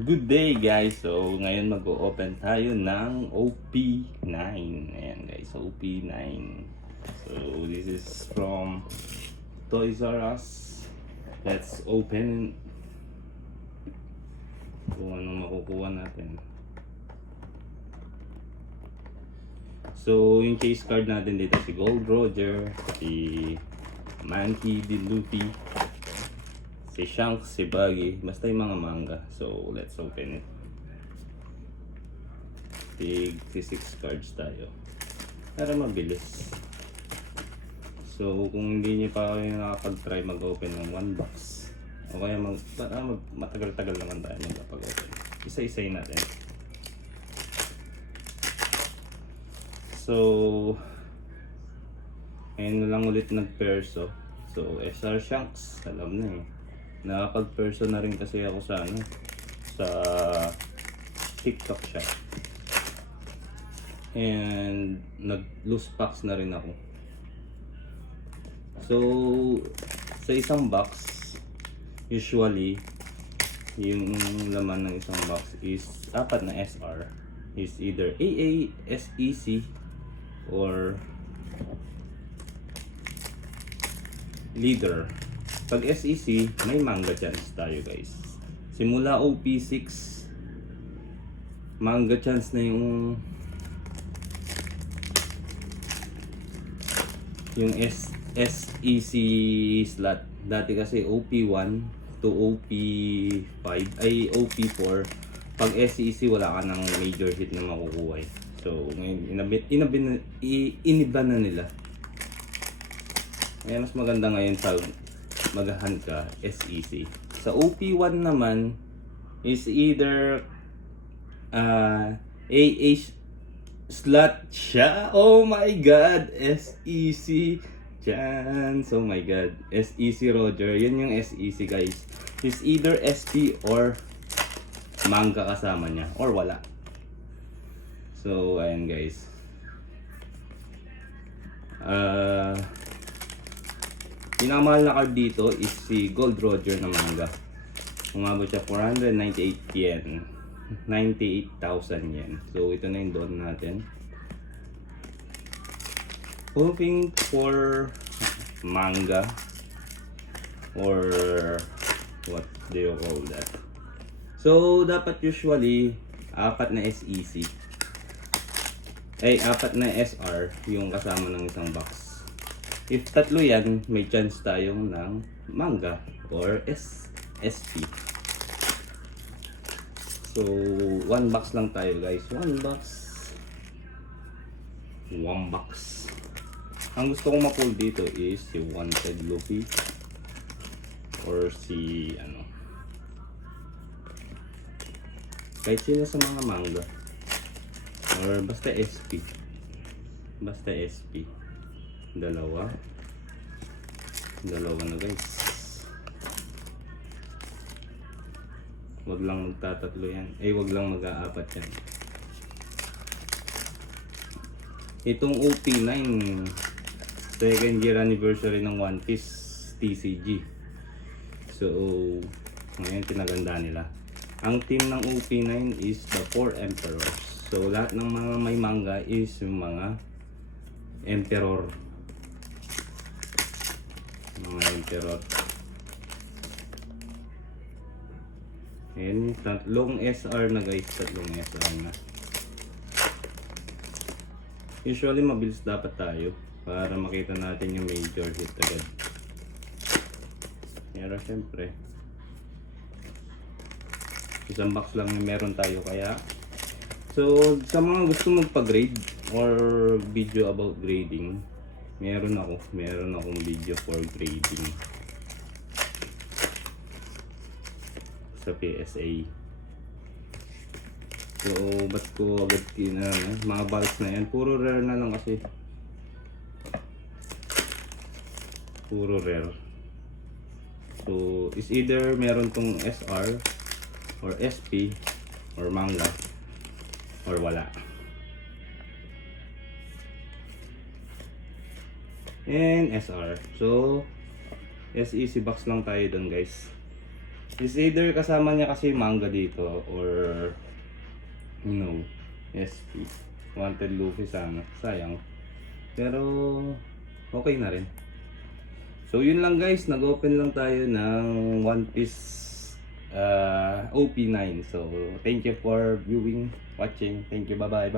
Good day guys! So ngayon mag-o-open tayo ng OP9. Ayan guys, OP9. So this is from Toys R Us. Let's open kung anong makukuha natin. So yung case card natin dito si Gold Roger, si Monkey D. Luffy, si Shanks, si Buggy, basta yung mga manga. So let's open it. Big 6 cards tayo para mabilis. So kung hindi niyo pa kayo nakapag-try mag-open ng one box, o kaya matagal-tagal naman tayo magkapag-open, isa-isayin natin. So ngayon na lang ulit nag-perso. So SR Shanks, alam na eh. Nakapag-perso na rin kasi ako sa sa TikTok shop. And nag-loose packs na rin ako. So sa isang box, usually yung laman ng isang box is 4 na SR. Is either AA, SEC, or leader. Pag SEC, may manga chance tayo guys. Simula OP6, manga chance na yung SEC slot. Dati kasi OP1 to OP5 ay OP4. Pag SEC wala ka ng major hit na makukuha. So ngayon iniba na nila. Kaya mas maganda ngayon sa mag-hunt ka SEC. Sa OP1 naman is either AA slot siya. Oh my god, SEC chance. Oh my god, SEC Roger. Yan yung SEC guys. Is either SP or manga kasama niya or wala. So ayan guys. Pinakamahal na card dito is si Gold Roger na manga. Umabot siya 498 yen. 98,000 yen. So ito na yung don natin. Hoping for manga or what do you call that? So dapat usually 4 na SEC. Ay 4 na SR yung kasama ng isang box. If tatlo yan, may chance tayong ng manga or SP. So, one box lang tayo guys. One box. Ang gusto kong ma-pull dito is si Wanted Luffy or si kahit sino sa mga manga or basta SP. Dalawa na guys. Wag lang magtatatlo yan. Wag lang mag-aapat yan. Itong OP9 second year anniversary ng One Piece TCG. So ngayon pinaganda nila. Ang team ng OP9 is the 4 Emperors. So lahat ng mga may manga is yung mga Emperor. And tatlong SR na guys, na. Usually mabilis dapat tayo para makita natin yung major hit agad. Pero syempre isang box lang yung meron tayo kaya. So sa mga gusto magpa-grade or video about grading, meron akong video for grading sa PSA. So ba't ko agad mga box na yan, puro rare na lang kasi. Puro rare. So is either meron tong SR or SP or manga or wala. And SR. So SEC box lang tayo dun guys. Is either kasama niya kasi manga dito or SP. Wanted Luffy sana. Sayang. Pero okay na rin. So yun lang guys, nag-open lang tayo ng One Piece OP9. So thank you for viewing, watching. Thank you, bye bye.